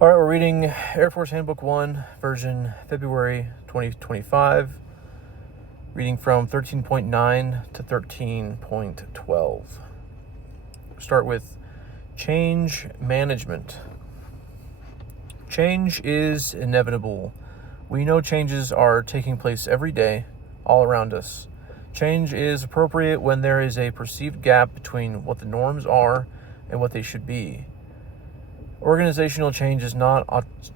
All right, we're reading Air Force Handbook 1, version February 2025, reading from 13.9 to 13.12. Start with change management. Change is inevitable. We know changes are taking place every day, all around us. Change is appropriate when there is a perceived gap between what the norms are and what they should be. Organizational change is not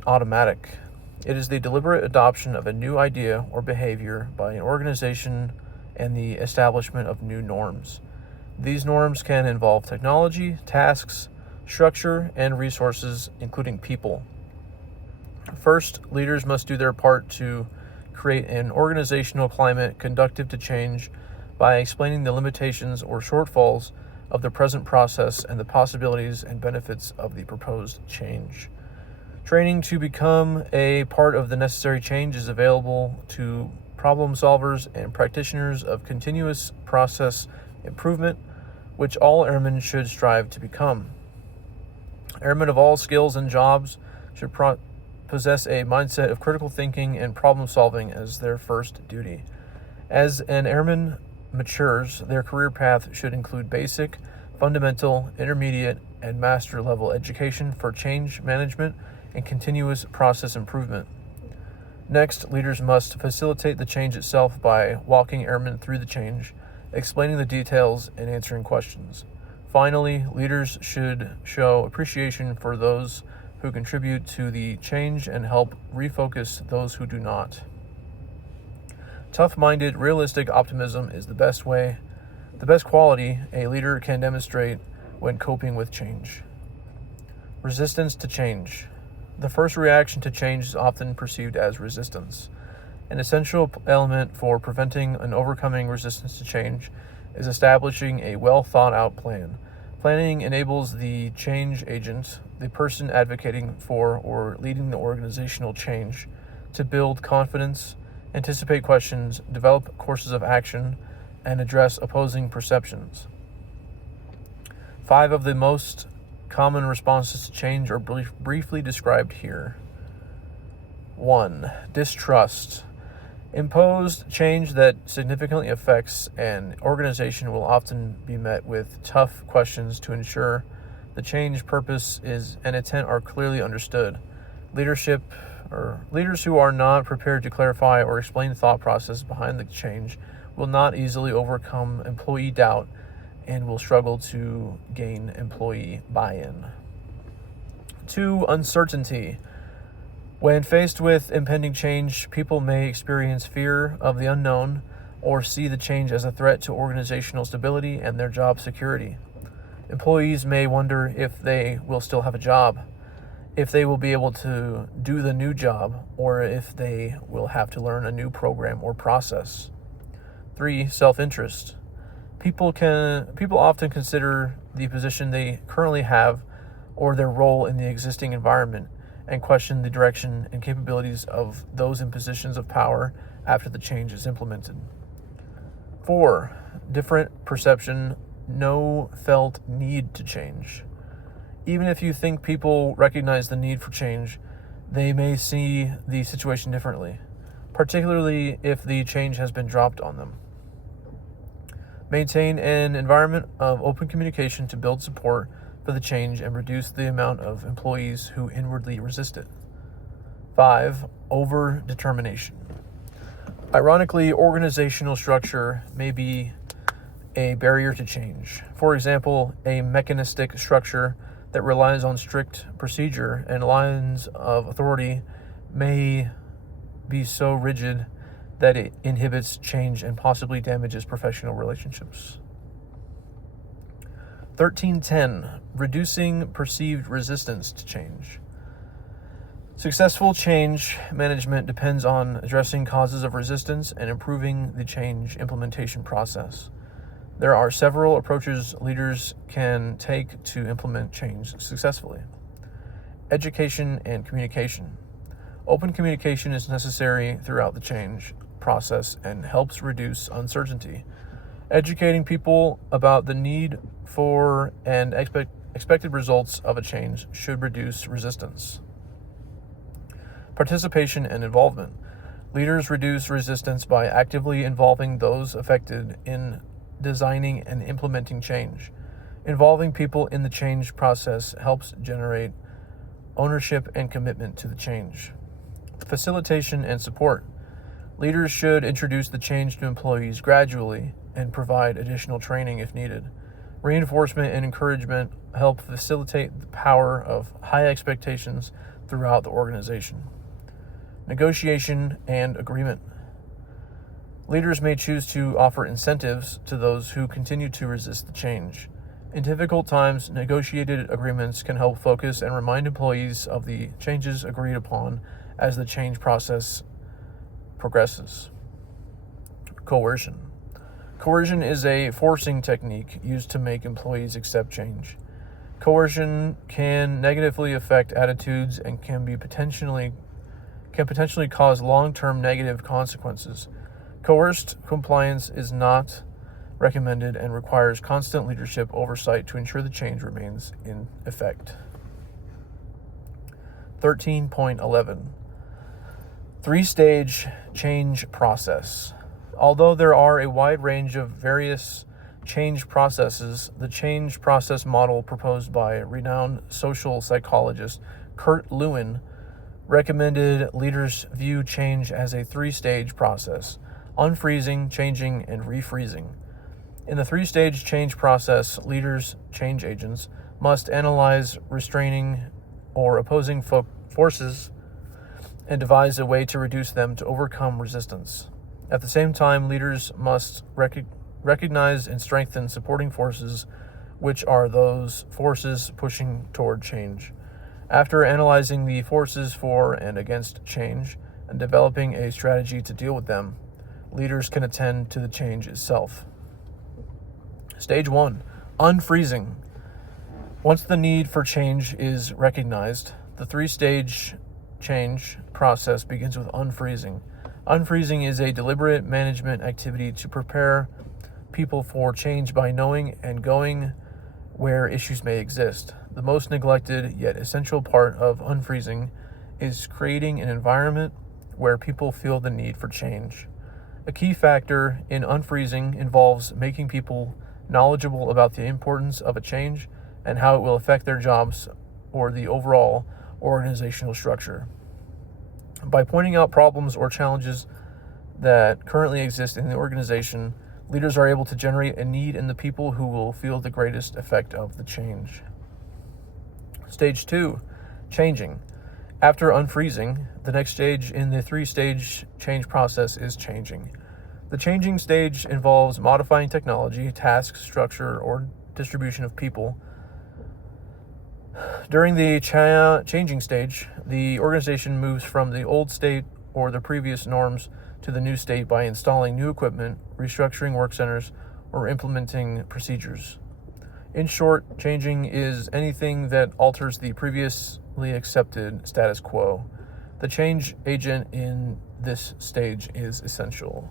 automatic. It is the deliberate adoption of a new idea or behavior by an organization and the establishment of new norms. These norms can involve technology, tasks, structure, and resources, including people. First, leaders must do their part to create an organizational climate conducive to change by explaining the limitations or shortfalls of the present process and the possibilities and benefits of the proposed change. Training to become a part of the necessary change is available to problem solvers and practitioners of continuous process improvement, which all airmen should strive to become. Airmen of all skills and jobs should possess a mindset of critical thinking and problem solving as their first duty. As an airman matures, their career path should include basic, fundamental, intermediate, and master level education for change management and continuous process improvement. Next, leaders must facilitate the change itself by walking airmen through the change, explaining the details, and answering questions. Finally, leaders should show appreciation for those who contribute to the change and help refocus those who do not. Tough-minded, realistic optimism is the best quality a leader can demonstrate when coping with change. Resistance to change. The first reaction to change is often perceived as resistance. An essential element for preventing and overcoming resistance to change is establishing a well-thought-out plan. Planning enables the change agent, the person advocating for or leading the organizational change, to build confidence, anticipate questions, develop courses of action, and address opposing perceptions. 5 of the most common responses to change are briefly described here. 1. Distrust. Imposed change that significantly affects an organization will often be met with tough questions to ensure the change purpose and intent are clearly understood. Leaders who are not prepared to clarify or explain the thought process behind the change will not easily overcome employee doubt and will struggle to gain employee buy-in. 2. Uncertainty. When faced with impending change, people may experience fear of the unknown or see the change as a threat to organizational stability and their job security. Employees may wonder if they will still have a job, if they will be able to do the new job, or if they will have to learn a new program or process. 3. Self-interest. People often consider the position they currently have or their role in the existing environment and question the direction and capabilities of those in positions of power after the change is implemented. 4. Different perception, no felt need to change. Even if you think people recognize the need for change, they may see the situation differently, particularly if the change has been dropped on them. Maintain an environment of open communication to build support for the change and reduce the amount of employees who inwardly resist it. 5. Over-determination. Ironically, organizational structure may be a barrier to change. For example, a mechanistic structure that relies on strict procedure and lines of authority may be so rigid that it inhibits change and possibly damages professional relationships. 13.10. Reducing perceived resistance to change. Successful change management depends on addressing causes of resistance and improving the change implementation process. There are several approaches leaders can take to implement change successfully. Education and communication. Open communication is necessary throughout the change process and helps reduce uncertainty. Educating people about the need for and expected results of a change should reduce resistance. Participation and involvement. Leaders reduce resistance by actively involving those affected in designing and implementing change. Involving people in the change process helps generate ownership and commitment to the change. Facilitation and support. Leaders should introduce the change to employees gradually and provide additional training if needed. Reinforcement and encouragement help facilitate the power of high expectations throughout the organization. Negotiation and agreement. Leaders may choose to offer incentives to those who continue to resist the change. In difficult times, negotiated agreements can help focus and remind employees of the changes agreed upon as the change process progresses. Coercion. Coercion is a forcing technique used to make employees accept change. Coercion can negatively affect attitudes and can potentially cause long-term negative consequences. Coerced compliance is not recommended and requires constant leadership oversight to ensure the change remains in effect. 13.11 Three-stage change process. Although there are a wide range of various change processes, the change process model proposed by renowned social psychologist Kurt Lewin recommended leaders view change as a three-stage process: unfreezing, changing, and refreezing. In the three-stage change process, leaders, change agents, must analyze restraining or opposing forces and devise a way to reduce them to overcome resistance. At the same time, leaders must recognize and strengthen supporting forces, which are those forces pushing toward change. After analyzing the forces for and against change and developing a strategy to deal with them, leaders can attend to the change itself. Stage 1. Unfreezing. Once the need for change is recognized, the three-stage change process begins with unfreezing. Unfreezing is a deliberate management activity to prepare people for change by knowing and going where issues may exist. The most neglected yet essential part of unfreezing is creating an environment where people feel the need for change. A key factor in unfreezing involves making people knowledgeable about the importance of a change and how it will affect their jobs or the overall organizational structure. By pointing out problems or challenges that currently exist in the organization, leaders are able to generate a need in the people who will feel the greatest effect of the change. Stage 2, changing. After unfreezing, the next stage in the three-stage change process is changing. The changing stage involves modifying technology, tasks, structure, or distribution of people. During the changing stage, the organization moves from the old state or the previous norms to the new state by installing new equipment, restructuring work centers, or implementing procedures. In short, changing is anything that alters the previously accepted status quo. The change agent in this stage is essential.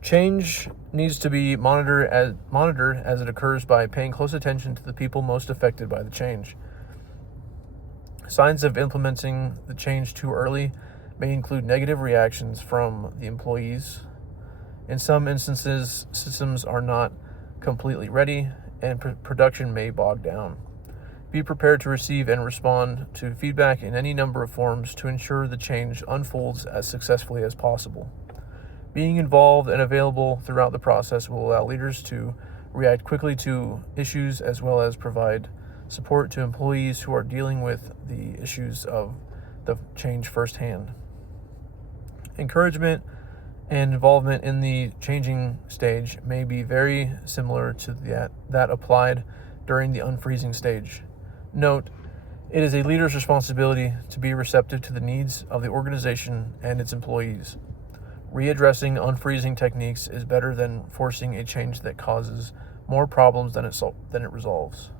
Change needs to be monitored as it occurs by paying close attention to the people most affected by the change. Signs of implementing the change too early may include negative reactions from the employees. In some instances, systems are not completely ready and production may bog down. Be prepared to receive and respond to feedback in any number of forms to ensure the change unfolds as successfully as possible. Being involved and available throughout the process will allow leaders to react quickly to issues as well as provide support to employees who are dealing with the issues of the change firsthand. Encouragement and involvement in the changing stage may be very similar to that applied during the unfreezing stage. Note, it is a leader's responsibility to be receptive to the needs of the organization and its employees. Readdressing unfreezing techniques is better than forcing a change that causes more problems than it resolves.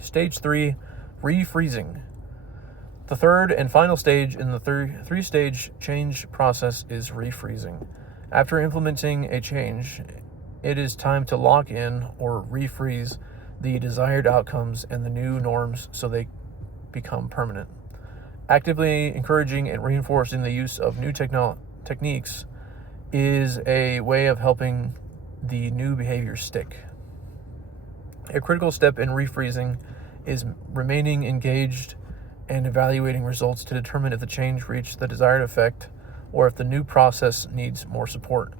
Stage 3, refreezing. The third and final stage in the three-stage change process is refreezing. After implementing a change, it is time to lock in or refreeze the desired outcomes and the new norms so they become permanent. Actively encouraging and reinforcing the use of new techniques is a way of helping the new behavior stick. A critical step in refreezing is remaining engaged and evaluating results to determine if the change reached the desired effect or if the new process needs more support,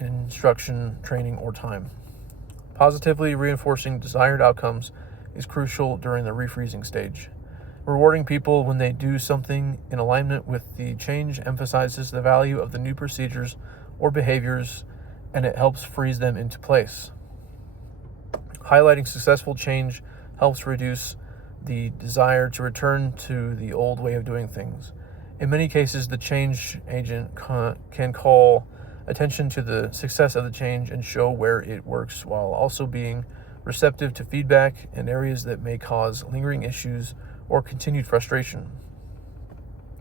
instruction, training, or time. Positively reinforcing desired outcomes is crucial during the refreezing stage. Rewarding people when they do something in alignment with the change emphasizes the value of the new procedures or behaviors, and it helps freeze them into place. Highlighting successful change helps reduce the desire to return to the old way of doing things. In many cases, the change agent can call attention to the success of the change and show where it works, while also being receptive to feedback and areas that may cause lingering issues or continued frustration.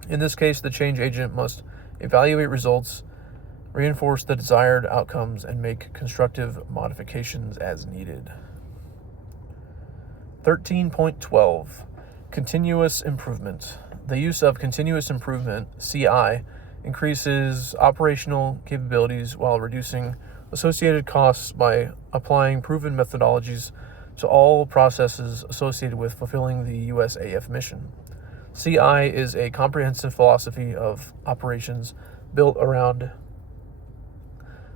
In this case, the change agent must evaluate results, reinforce the desired outcomes, and make constructive modifications as needed. 13.12 Continuous Improvement. The use of continuous improvement, CI, increases operational capabilities while reducing associated costs by applying proven methodologies to all processes associated with fulfilling the USAF mission. CI is a comprehensive philosophy of operations built around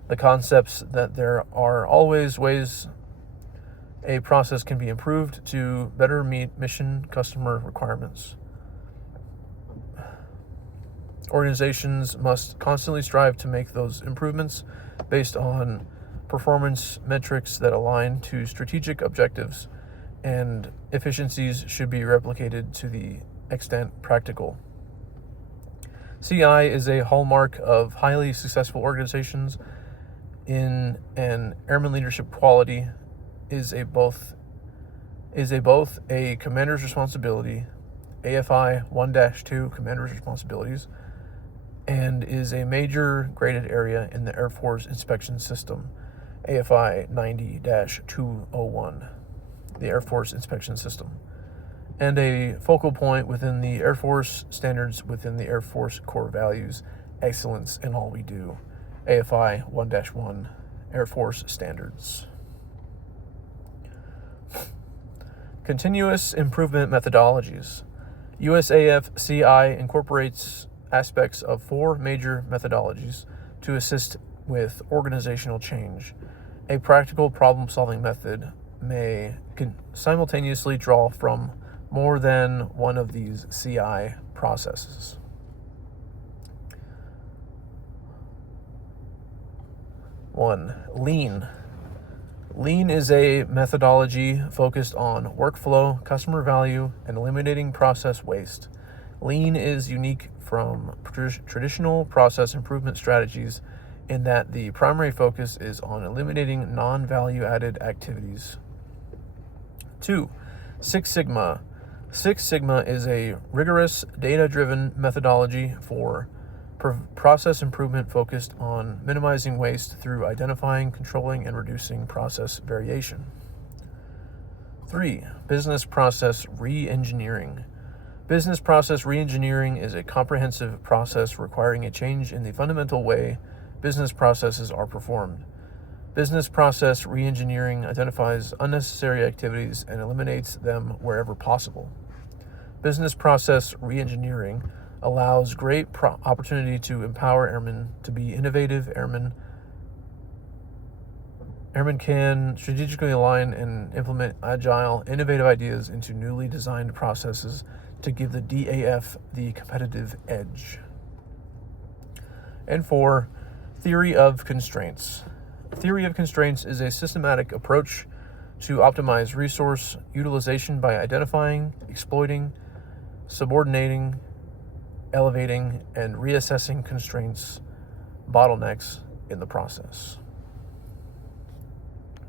the concepts that there are always ways a process can be improved to better meet mission customer requirements. Organizations must constantly strive to make those improvements based on performance metrics that align to strategic objectives, and efficiencies should be replicated to the extent practical. CI is a hallmark of highly successful organizations. In an airman leadership quality is both a commander's responsibility, AFI 1-2 commander's responsibilities, and is a major graded area in the Air Force inspection system, AFI 90-201, the Air Force inspection system, and a focal point within the Air Force standards within the Air Force core values, excellence in all we do, AFI 1-1, Air Force standards. Continuous improvement methodologies. USAF CI incorporates aspects of 4 major methodologies to assist with organizational change. A practical problem-solving method may simultaneously draw from more than one of these CI processes. 1. Lean. Lean is a methodology focused on workflow, customer value, and eliminating process waste. Lean is unique from traditional process improvement strategies in that the primary focus is on eliminating non-value-added activities. 2. Six Sigma. Six Sigma is a rigorous, data-driven methodology for process improvement focused on minimizing waste through identifying, controlling, and reducing process variation. 3. Business process re-engineering. Business process re-engineering is a comprehensive process requiring a change in the fundamental way business processes are performed. Business process re-engineering identifies unnecessary activities and eliminates them wherever possible. Business process re-engineering allows great opportunity to empower airmen to be innovative. Airmen can strategically align and implement agile, innovative ideas into newly designed processes to give the DAF the competitive edge. And 4, theory of constraints. Theory of constraints is a systematic approach to optimize resource utilization by identifying, exploiting, subordinating, elevating, and reassessing constraints, bottlenecks in the process.